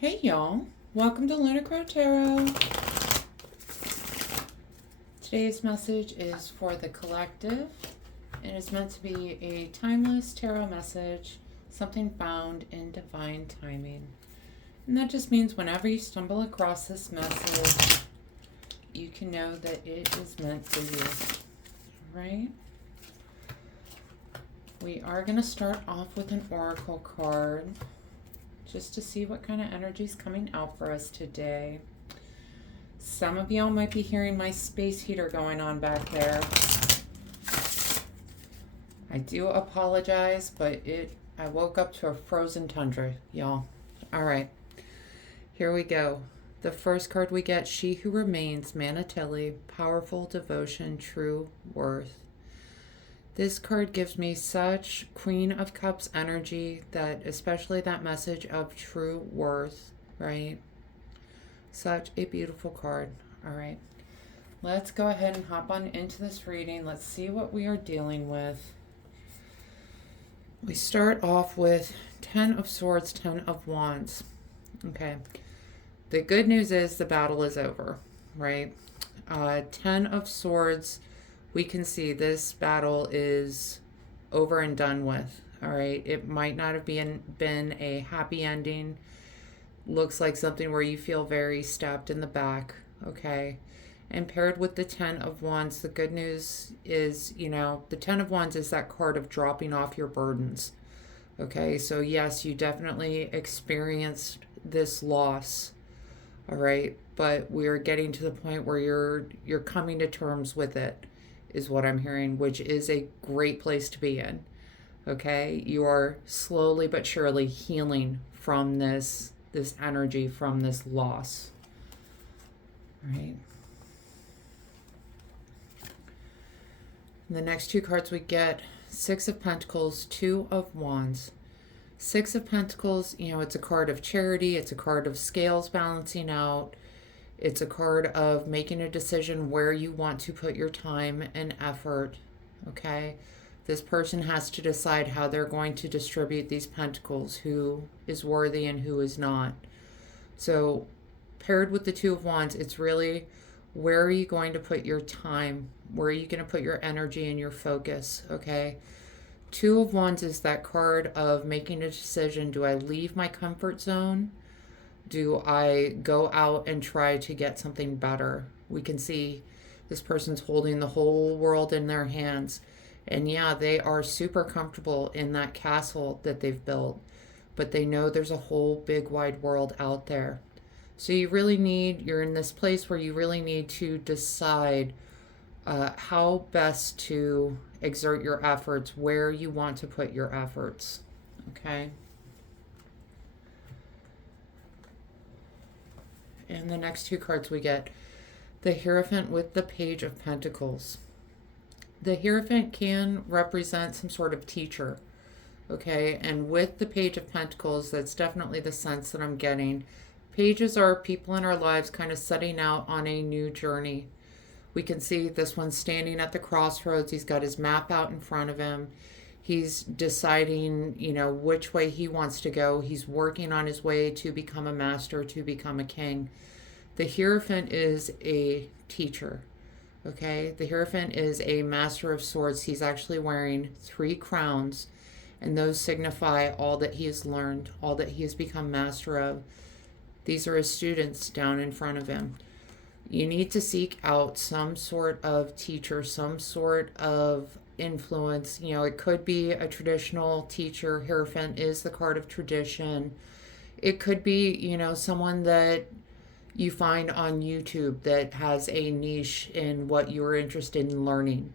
Hey y'all, welcome to Lunar Tarot. Today's message is for the collective and is meant to be a timeless tarot message, something found in divine timing. And that just means whenever you stumble across this message, you can know that it is meant for you. Right? We are going to start off with an oracle card, just to see what kind of energy is coming out for us today. Some of y'all might be hearing my space heater going on back there. I do apologize, but I woke up to a frozen tundra, y'all. All right, here we go. The first card we get, She Who Remains, Manatelli, Powerful Devotion, True Worth. This card gives me such Queen of Cups energy, that especially that message of true worth, right? Such a beautiful card. All right. Let's go ahead and hop on into this reading. Let's see what we are dealing with. We start off with 10 of Swords, 10 of Wands. Okay. The good news is the battle is over, right? 10 of Swords, we can see this battle is over and done with. All right. It might not have been a happy ending. Looks like something where you feel very stabbed in the back. Okay. And paired with the 10 of Wands, the good news is, the 10 of Wands is that card of dropping off your burdens. Okay. So yes, you definitely experienced this loss. All right. But we're getting to the point where you're coming to terms with it, is what I'm hearing, which is a great place to be in. Okay, you are slowly but surely healing from this energy, from this loss. All right. The next two cards we get, Six of Pentacles, Two of Wands. Six of Pentacles, it's a card of charity. It's a card of scales balancing out. It's a card of making a decision where you want to put your time and effort, okay? This person has to decide how they're going to distribute these pentacles, who is worthy and who is not. So paired with the Two of Wands, it's really, where are you going to put your time? Where are you going to put your energy and your focus, okay? Two of Wands is that card of making a decision. Do I leave my comfort zone? Do I go out and try to get something better? We can see this person's holding the whole world in their hands. And yeah, they are super comfortable in that castle that they've built, but they know there's a whole big wide world out there. So you're in this place where you really need to decide how best to exert your efforts, where you want to put your efforts, okay? And the next two cards we get, the Hierophant with the Page of Pentacles. The Hierophant can represent some sort of teacher, okay? And with the Page of Pentacles, that's definitely the sense that I'm getting. Pages are people in our lives kind of setting out on a new journey. We can see this one standing at the crossroads. He's got his map out in front of him. He's deciding, which way he wants to go. He's working on his way to become a master, to become a king. The Hierophant is a teacher, okay? The Hierophant is a master of swords. He's actually wearing 3 crowns, and those signify all that he has learned, all that he has become master of. These are his students down in front of him. You need to seek out some sort of teacher, some sort of influence. It could be a traditional teacher. Hierophant is the card of tradition. It could be, someone that you find on YouTube that has a niche in what you're interested in learning,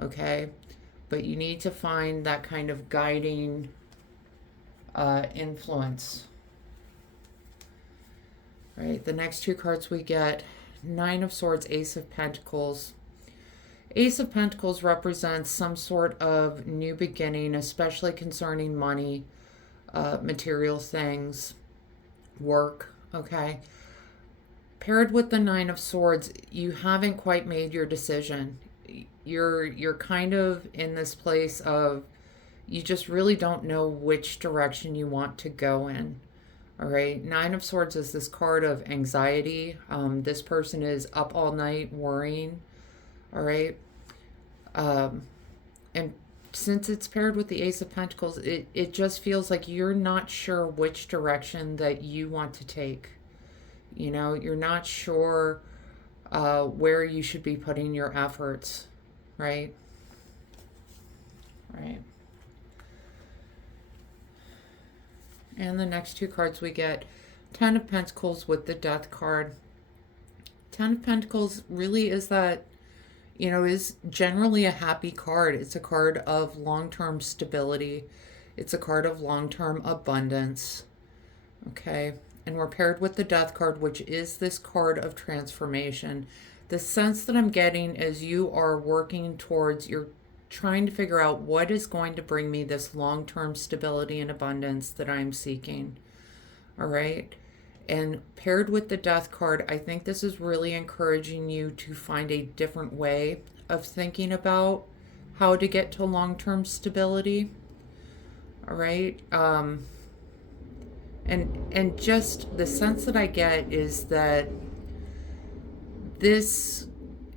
okay? But you need to find that kind of guiding influence. Right, the next two cards we get, Nine of Swords, Ace of Pentacles. Ace of Pentacles represents some sort of new beginning, especially concerning money, material things, work, okay? Paired with the Nine of Swords, you haven't quite made your decision. You're kind of in this place of, you just really don't know which direction you want to go in. All right. Nine of Swords is this card of anxiety. This person is up all night worrying. All right. And since it's paired with the Ace of Pentacles, it just feels like you're not sure which direction that you want to take. You know, you're not sure where you should be putting your efforts, right? Right. And the next two cards we get, Ten of Pentacles with the Death card. Ten of Pentacles really is that, you know, is generally a happy card. It's a card of long-term stability. It's a card of long-term abundance. Okay. And we're paired with the Death card, which is this card of transformation. The sense that I'm getting is you are working towards, you're trying to figure out what is going to bring me this long-term stability and abundance that I'm seeking. All right. And paired with the Death card, I think this is really encouraging you to find a different way of thinking about how to get to long-term stability. All right. And just the sense that I get is that this,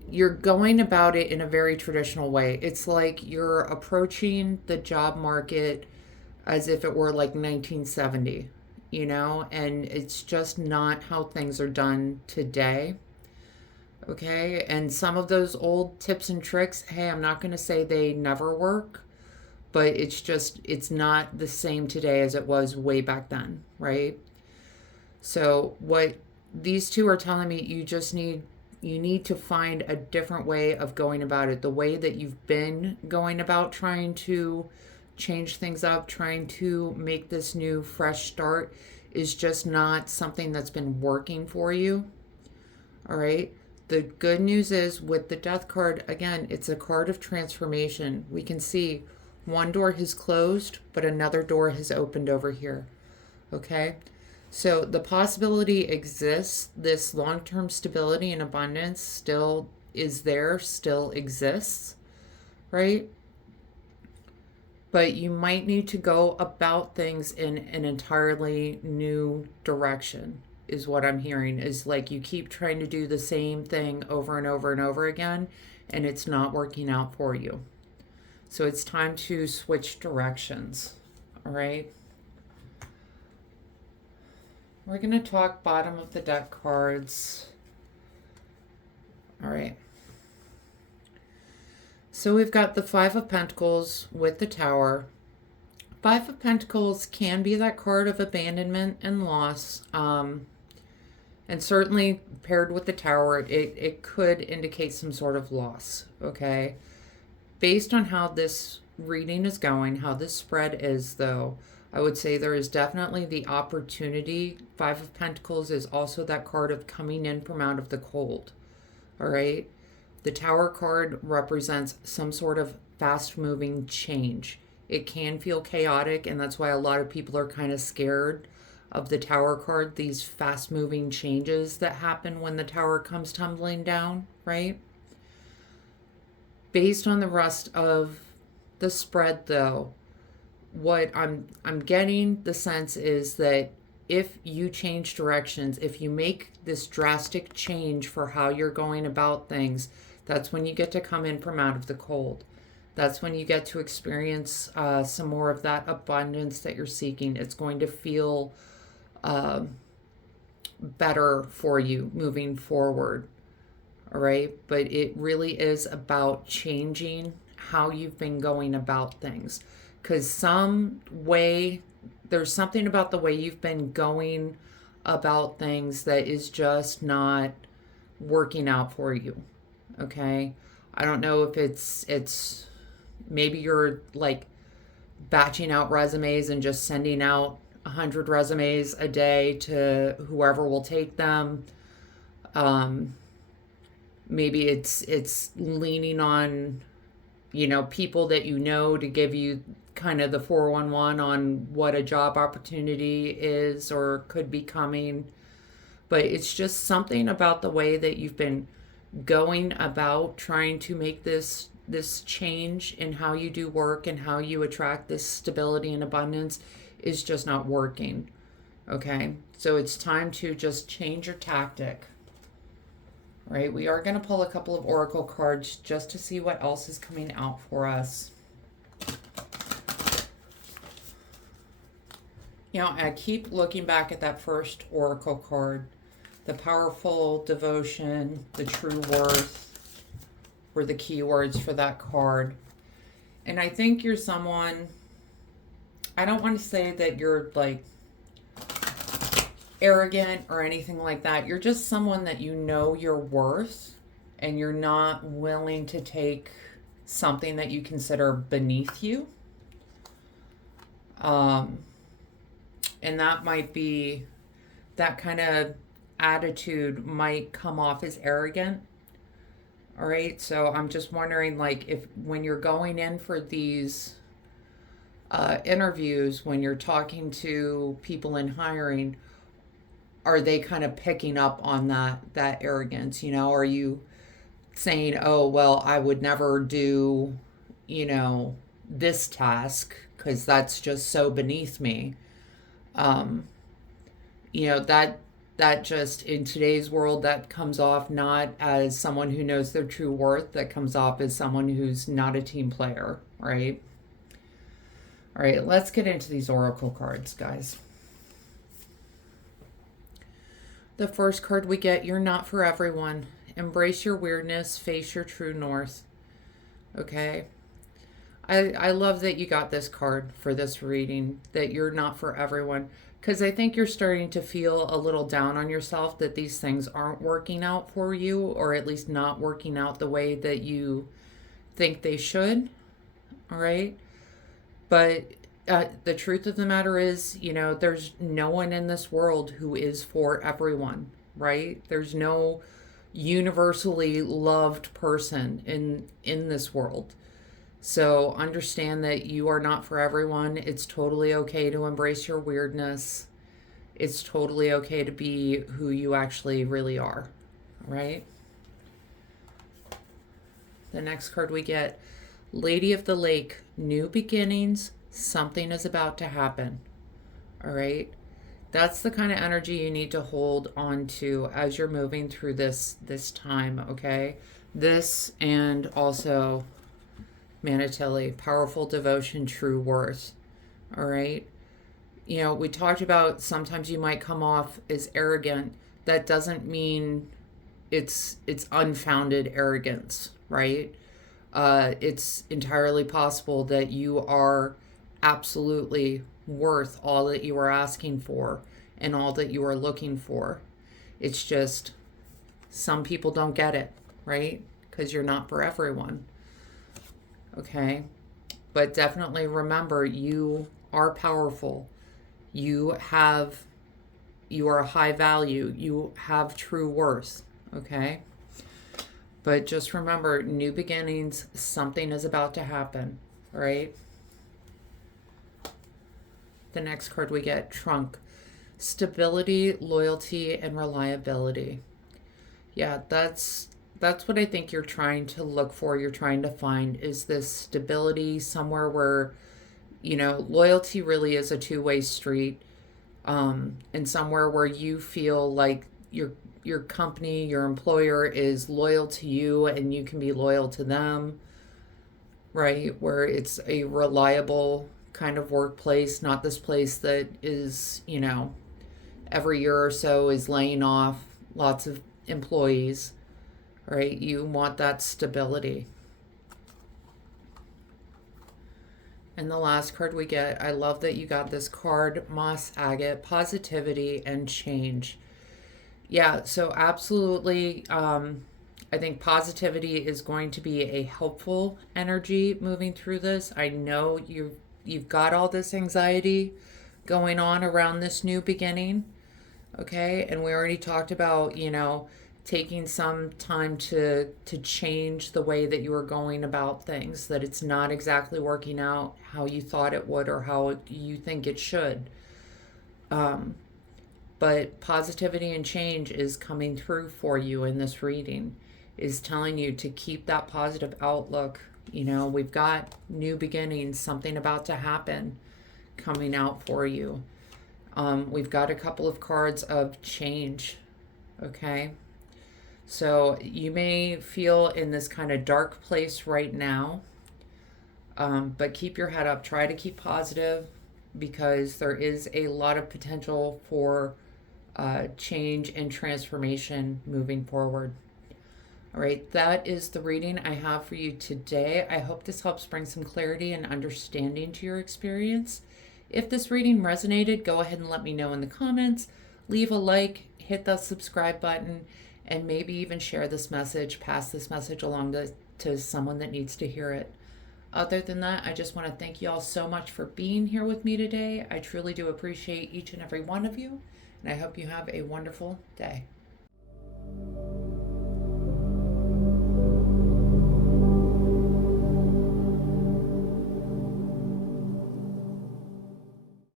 you're going about it in a very traditional way. It's like you're approaching the job market as if it were like 1970, you know, and it's just not how things are done today. Okay. And some of those old tips and tricks, hey, I'm not going to say they never work, but it's just, it's not the same today as it was way back then, right? So what these two are telling me, you need to find a different way of going about it. The way that you've been going about trying to change things up, trying to make this new fresh start is just not something that's been working for you. All right. The good news is with the Death card, again, it's a card of transformation. We can see one door has closed, but another door has opened over here. Okay. So the possibility exists. This long-term stability and abundance still is there, still exists, right? But you might need to go about things in an entirely new direction, is what I'm hearing. Is like you keep trying to do the same thing over and over and over again, and it's not working out for you. So it's time to switch directions, all right? We're going to talk bottom of the deck cards. All right. So we've got the Five of Pentacles with the Tower. Five of Pentacles can be that card of abandonment and loss. And certainly paired with the Tower, it could indicate some sort of loss, okay? Based on how this reading is going, how this spread is, though, I would say there is definitely the opportunity. Five of Pentacles is also that card of coming in from out of the cold. All right. The Tower card represents some sort of fast-moving change. It can feel chaotic, and that's why a lot of people are kind of scared of the Tower card, these fast-moving changes that happen when the Tower comes tumbling down, right? Based on the rest of the spread, though, what I'm getting the sense is that if you change directions, if you make this drastic change for how you're going about things, that's when you get to come in from out of the cold. That's when you get to experience some more of that abundance that you're seeking. It's going to feel better for you moving forward. All right. But it really is about changing how you've been going about things. Because there's something about the way you've been going about things that is just not working out for you. Okay. I don't know if it's maybe you're like batching out resumes and just sending out 100 resumes a day to whoever will take them. Maybe it's leaning on, people that to give you kind of the 411 on what a job opportunity is or could be coming. But it's just something about the way that you've been going about trying to make this change in how you do work and how you attract this stability and abundance is just not working. Okay, so it's time to just change your tactic. Right, we are going to pull a couple of oracle cards just to see what else is coming out for us. You know, I keep looking back at that first oracle card. The powerful devotion, the true worth were the keywords for that card. And I think you're someone, I don't want to say that you're like arrogant or anything like that. You're just someone that you know your worth and you're not willing to take something that you consider beneath you. And that might be, that kind of attitude might come off as arrogant. All right, so I'm just wondering, like, if when you're going in for these interviews, when you're talking to people in hiring, are they kind of picking up on that arrogance? You know, are you saying, oh, well, I would never do, you know, this task because that's just so beneath me. You know, that just in today's world, that comes off not as someone who knows their true worth, that comes off as someone who's not a team player, right? All right, let's get into these oracle cards, guys. The first card we get, you're not for everyone. Embrace your weirdness, face your true north. Okay? I love that you got this card for this reading, that you're not for everyone. Because I think you're starting to feel a little down on yourself that these things aren't working out for you, or at least not working out the way that you think they should. All right? But the truth of the matter is, you know, there's no one in this world who is for everyone, right? There's no universally loved person in this world. So understand that you are not for everyone. It's totally okay to embrace your weirdness. It's totally okay to be who you actually really are, right? The next card we get, Lady of the Lake, new beginnings, something is about to happen. All right? That's the kind of energy you need to hold on to as you're moving through this time, okay? This and also Manatelli, powerful devotion, true worth. All right? You know, we talked about sometimes you might come off as arrogant. That doesn't mean it's unfounded arrogance, right? It's entirely possible that you are absolutely worth all that you are asking for and all that you are looking for. It's just some people don't get it, right? Because you're not for everyone. Okay? But definitely remember, you are powerful. You are a high value. You have true worth. Okay? But just remember, new beginnings, something is about to happen. All right? The next card we get, Trunk. Stability, loyalty, and reliability. Yeah, that's what I think you're trying to look for. You're trying to find is this stability somewhere where, you know, loyalty really is a two-way street, and somewhere where you feel like your company, your employer is loyal to you and you can be loyal to them, right? Where it's a reliable kind of workplace, not this place that is, you know, every year or so is laying off lots of employees, right? You want that stability. And the last card we get, I love that you got this card, Moss Agate, positivity and change. Yeah, so absolutely, I think positivity is going to be a helpful energy moving through this. I know you've got all this anxiety going on around this new beginning, okay? And we already talked about, you know, taking some time to change the way that you are going about things, that it's not exactly working out how you thought it would or how you think it should. But positivity and change is coming through for you in this reading, is telling you to keep that positive outlook. You know, we've got new beginnings, something about to happen coming out for you. We've got a couple of cards of change, okay? So you may feel in this kind of dark place right now, but keep your head up. Try to keep positive because there is a lot of potential for change and transformation moving forward. All right, that is the reading I have for you today. I hope this helps bring some clarity and understanding to your experience. If this reading resonated, go ahead and let me know in the comments. Leave a like, hit that subscribe button, and maybe even share this message, pass this message along to someone that needs to hear it. Other than that, I just want to thank you all so much for being here with me today. I truly do appreciate each and every one of you, and I hope you have a wonderful day.